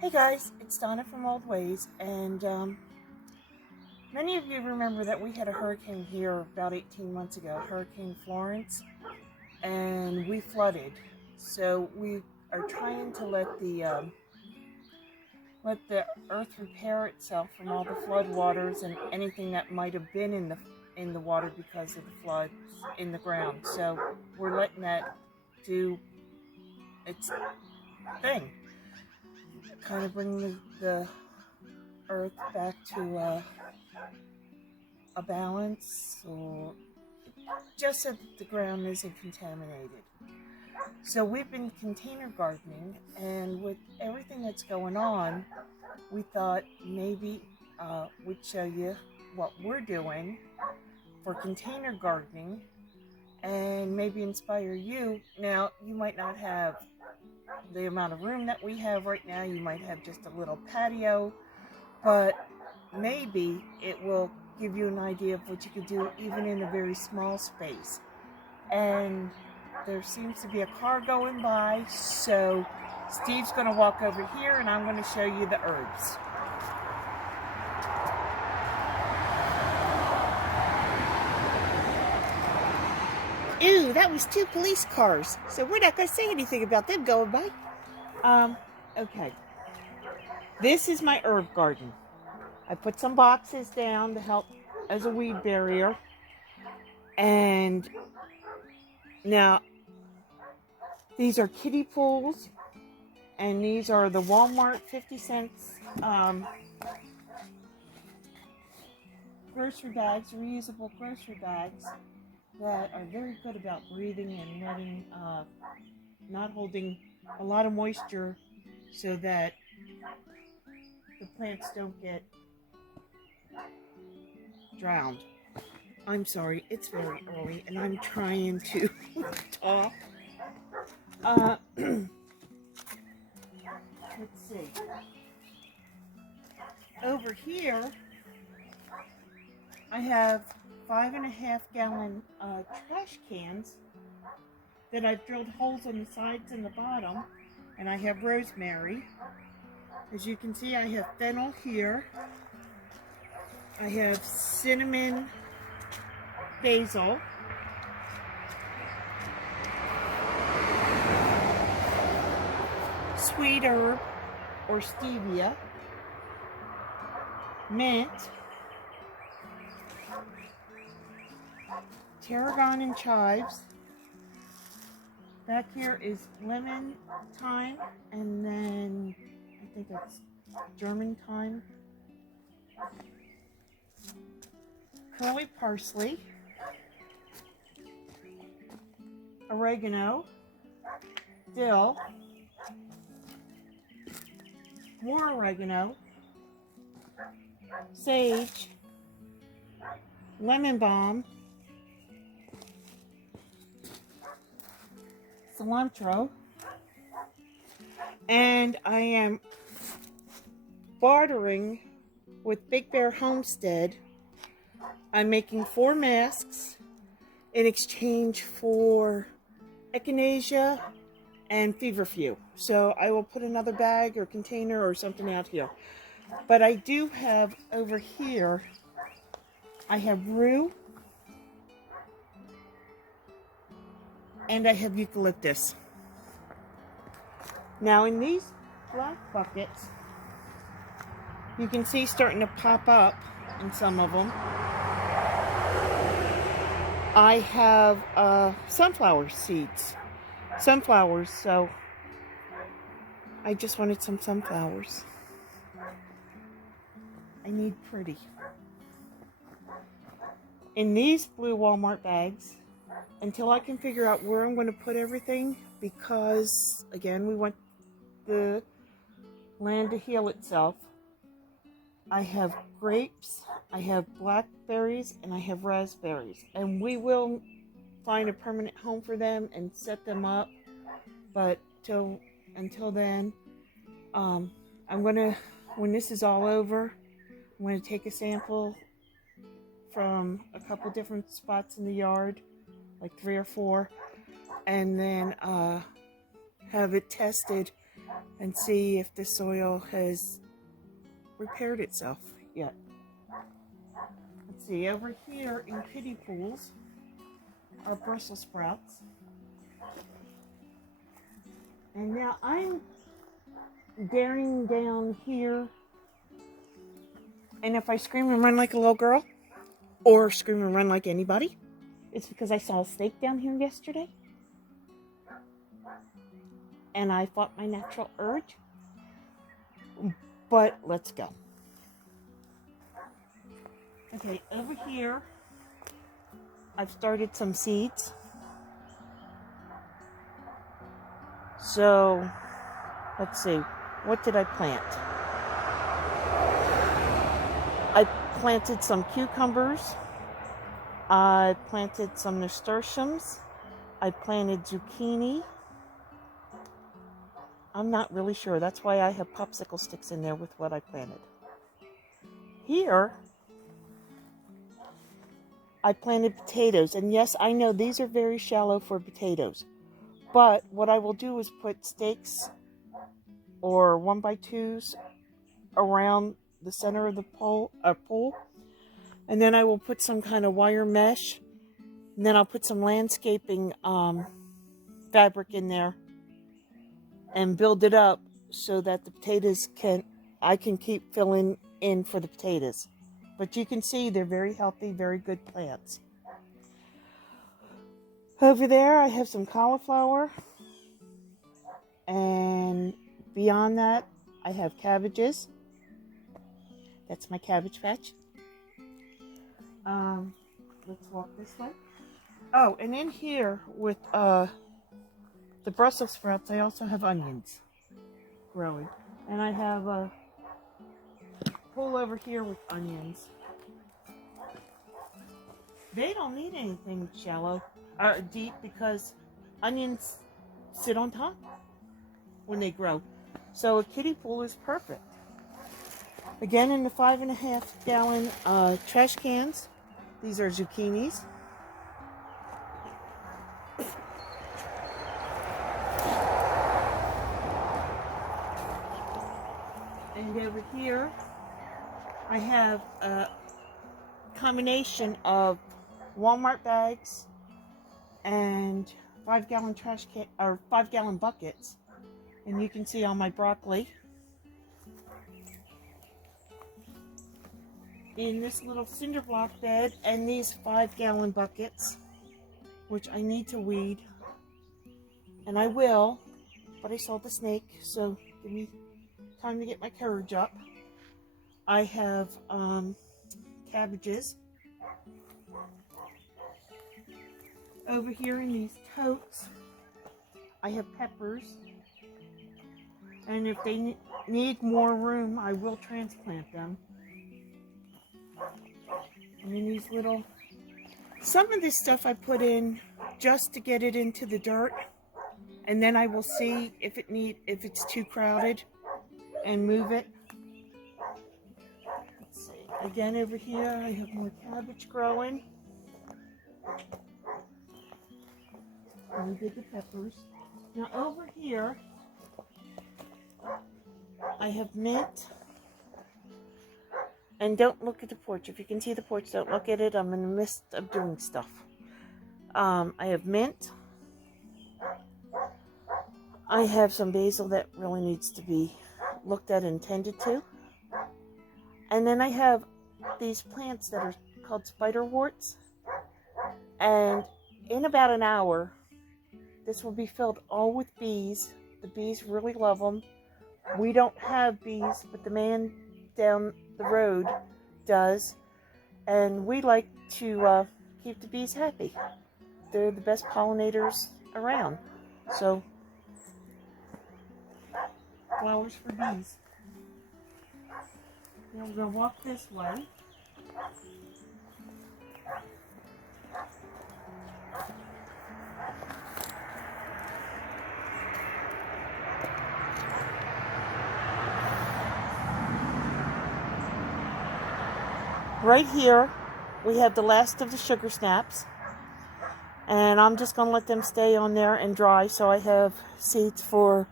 Hey guys, it's Donna from Old Ways, and many of you remember that we had a hurricane here about 18 months ago, Hurricane Florence, and we flooded. So we are trying to let the earth repair itself from all the flood waters and anything that might have been in the water because of the floods in the ground. So we're letting that do its thing, kind of bring the earth back to a balance, or just so that the ground isn't contaminated. So we've been container gardening, and with everything that's going on, we thought maybe we'd show you what we're doing for container gardening and maybe inspire you. Now, you might not have the amount of room that we have right now. You might have just a little patio, but maybe it will give you an idea of what you could do even in a very small space. And there seems to be a car going by, so Steve's going to walk over here and I'm going to show you the herbs. Ew, that was 2 police cars, so we're not going to say anything about them going by. Okay. This is my herb garden. I put some boxes down to help as a weed barrier. And now, these are kiddie pools, and these are the Walmart 50 cents grocery bags, reusable grocery bags that are very good about breathing and letting, not holding a lot of moisture so that the plants don't get drowned. I'm sorry, it's very early and I'm trying to talk. Let's see. Over here, I have 5.5 gallon trash cans that I've drilled holes on the sides and the bottom, and I have rosemary. As you can see, I have fennel here. I have cinnamon, basil, sweet herb or stevia, mint, tarragon and chives. Back here is lemon thyme, and then I think that's German thyme, curly parsley, oregano, dill, more oregano, sage, lemon balm, cilantro, and I am bartering with Big Bear Homestead. I'm making 4 masks in exchange for echinacea and feverfew. So I will put another bag or container or something out here. But I do have over here, I have rue, and I have eucalyptus. Now in these black buckets, you can see starting to pop up in some of them, I have sunflower seeds. Sunflowers, so I just wanted some sunflowers. I need pretty. In these blue Walmart bags, until I can figure out where I'm going to put everything, because again, we want the land to heal itself. I have grapes, I have blackberries, and I have raspberries, and we will find a permanent home for them and set them up. But until then, I'm gonna, when this is all over, I'm gonna take a sample from a couple different spots in the yard, like 3 or 4, and then have it tested and see if the soil has repaired itself yet. Let's see, over here in kiddie pools are Brussels sprouts. And now I'm daring down here, and if I scream and run like a little girl, or scream and run like anybody, it's because I saw a snake down here yesterday, and I fought my natural urge. But let's go. Okay, over here, I've started some seeds. So, let's see, what did I plant? I planted some cucumbers. I planted some nasturtiums. I planted zucchini. I'm not really sure. That's why I have popsicle sticks in there with what I planted. Here, I planted potatoes. And yes, I know these are very shallow for potatoes. But what I will do is put stakes or 1x2s around the center of the pool. And then I will put some kind of wire mesh. And then I'll put some landscaping fabric in there and build it up so that the potatoes I can keep filling in for the potatoes. But you can see they're very healthy, very good plants. Over there, I have some cauliflower, and beyond that, I have cabbages. That's my cabbage patch. Let's walk this way. Oh, and in here with the Brussels sprouts, I also have onions growing, and I have a pool over here with onions. They don't need anything shallow. Deep, because onions sit on top when they grow. So a kiddie pool is perfect. Again, in the 5.5 gallon trash cans, these are zucchinis. And over here, I have a combination of Walmart bags and 5-gallon trash can or 5-gallon buckets, and you can see all my broccoli in this little cinder block bed, and these 5-gallon buckets, which I need to weed, and I will, but I saw the snake, so give me time to get my courage up. I have cabbages. Over here in these totes, I have peppers, and if they need more room, I will transplant them. And in these little, some of this stuff I put in just to get it into the dirt, and then I will see if it's too crowded and move it. Let's see. Again, over here I have more cabbage growing. And we did the peppers. Now over here, I have mint. And don't look at the porch. If you can see the porch, don't look at it. I'm in the midst of doing stuff. I have mint. I have some basil that really needs to be looked at and tended to. And then I have these plants that are called spiderworts. And in about an hour, this will be filled all with bees. The bees really love them. We don't have bees, but the man down the road does. And we like to keep the bees happy. They're the best pollinators around. So, flowers for bees. Now we're going to walk this way. Right here, we have the last of the sugar snaps, and I'm just going to let them stay on there and dry, so I have seeds for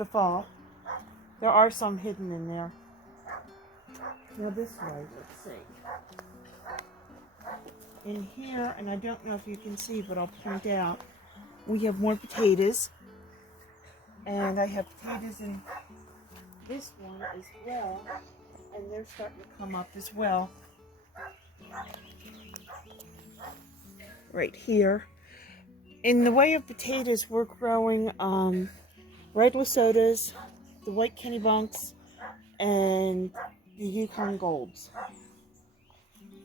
the fall. There are some hidden in there. Now this way, let's see. In here, and I don't know if you can see, but I'll point out, we have more potatoes. And I have potatoes in this one as well. And they're starting to come up as well. Right here. In the way of potatoes, we're growing red Lesotas, the white Kennebunks, and the Yukon Golds.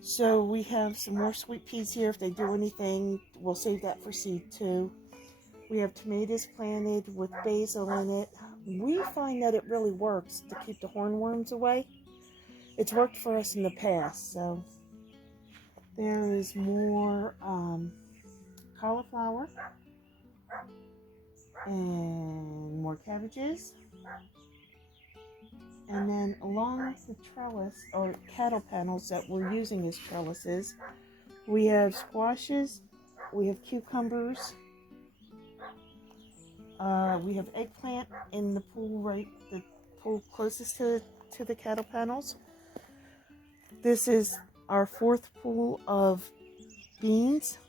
So we have some more sweet peas here. If they do anything, we'll save that for seed too. We have tomatoes planted with basil in it. We find that it really works to keep the hornworms away. It's worked for us in the past. So there is more cauliflower and more cabbages. And then along the trellis, or cattle panels that we're using as trellises, we have squashes, we have cucumbers, we have eggplant in the pool, the pool closest to the cattle panels. This is our fourth pool of beans.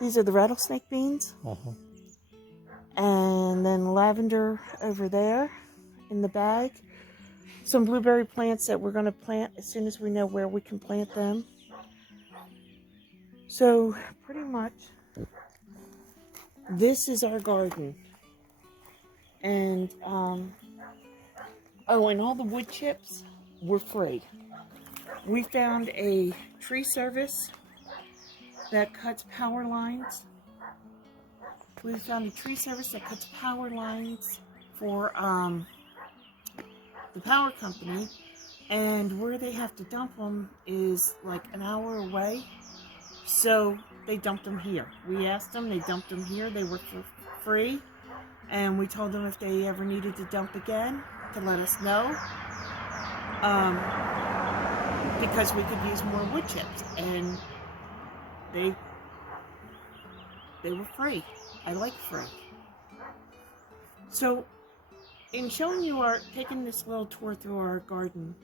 These are the rattlesnake beans. And then lavender over there in the bag. Some blueberry plants that we're going to plant as soon as we know where we can plant them. So pretty much this is our garden. And oh, and all the wood chips were free. We found a tree service that cuts power lines. We found a tree service that cuts power lines for the power company, and where they have to dump them is like an hour away, so they dumped them here. We asked them, they dumped them here. They were for free, and we told them if they ever needed to dump again to let us know, because we could use more wood chips, and they were free. I like free. So in showing you taking this little tour through our garden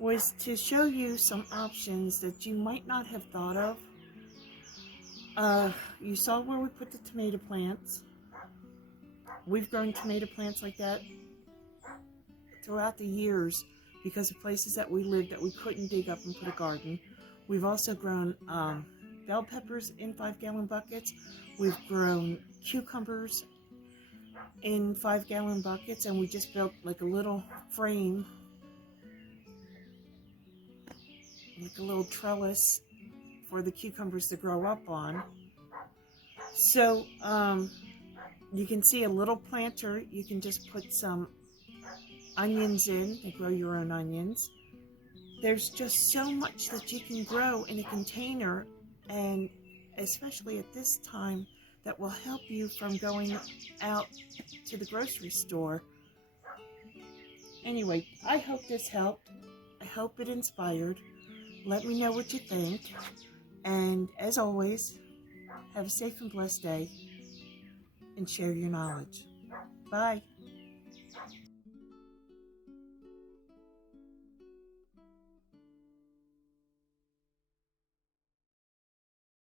was to show you some options that you might not have thought of. You saw where we put the tomato plants. We've grown tomato plants like that throughout the years because of places that we lived that we couldn't dig up and put a garden. We've also grown bell peppers in 5-gallon buckets. We've grown cucumbers in 5-gallon buckets, and we just built like a little frame, like a little trellis for the cucumbers to grow up on. So you can see a little planter. You can just put some onions in and grow your own onions. There's just so much that you can grow in a container, and especially at this time, that will help you from going out to the grocery store. Anyway, I hope this helped. I hope it inspired. Let me know what you think. And as always, have a safe and blessed day, and share your knowledge. Bye.